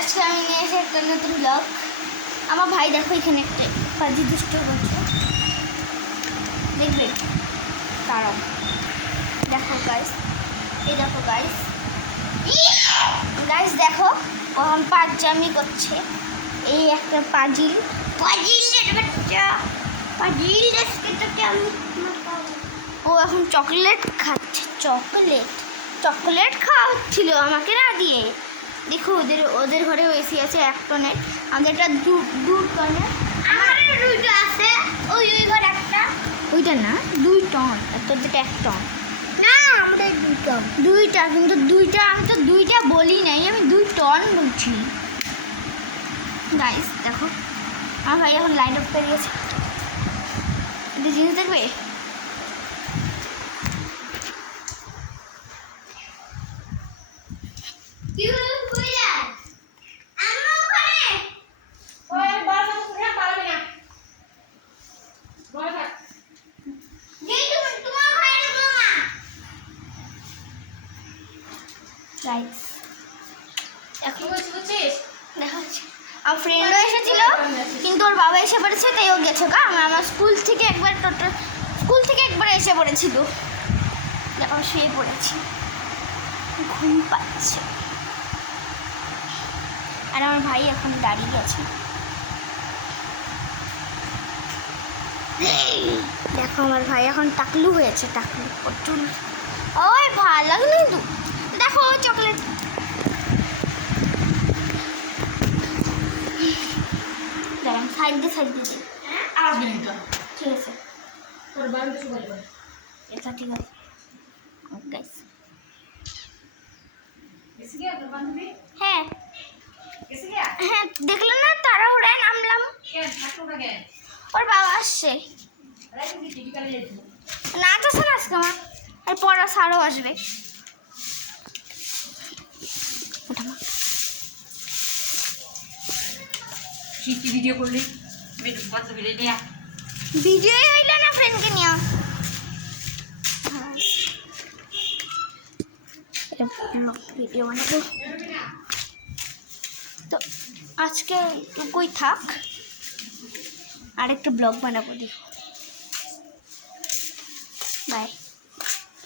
আজকে আমি নিয়ে এসে একটা নতুন ব্লগ। আমার ভাই দেখো এখানে একটা পাজি দুষ্ট করছে, দেখবে তারাও। দেখো গাইস, এই দেখো গাইস, গাইস দেখো ওখান পাঁচজামি করছে। এই একটা পাজিল বাচ্চা, পাজিল ও এখন চকলেট খাচ্ছে। চকলেট খাওয়া হচ্ছিল আমাকে না দিয়ে। দেখো ওদের ঘরে এসি আছে 1 টনের, আমাদেরটা 2 টনের। আমাদের 2টা আছে, ওই ঘর একটা, ওইটা না 2 টন, আর তোদেরটা 1 টন না। আমাদের 2টা, কিন্তু 2টা আমি তো 2টা বলি নাই, আমি 2 টন বলছি। গাইস দেখো আমার ভাই এখন লাইট অফ করে গেছে। এটা জিনিস দেখবে, আমার ফ্রেন্ডও এসেছিল, কিন্তু ওর বাবা এসে পড়েছে তাই ও গেছে। আমার স্কুল থেকে একবার এসে পড়েছিল। দেখো শুয়ে পড়েছি, ঘুম পাচ্ছে। আর আমার ভাই এখন দাঁড়িয়ে আছে। দেখো আমার ভাই এখন টাকলু হয়েছে, টাকলু প্রচুর। ওই ভালো লাগলো কিন্তু। দেখো চকলেট, সাইড দিয়ে ঠিক আছে, এটা ঠিক আছে। হ্যাঁ হ্যাঁ, দেখলেন না তাড়াহুড়ায় নামলাম। ওর বাবা আসছে, নাচ আছে না আজকে আমার, আর পড়া স্যারও আসবে। ভিডিও করলি, ভিডিও হইলো না ফ্রেন্ডকে নিয়ে। ভিডিও বানাবো তো আজকে কই থাক, আরেকটা ব্লগ বানাবো, দেখো। বাই।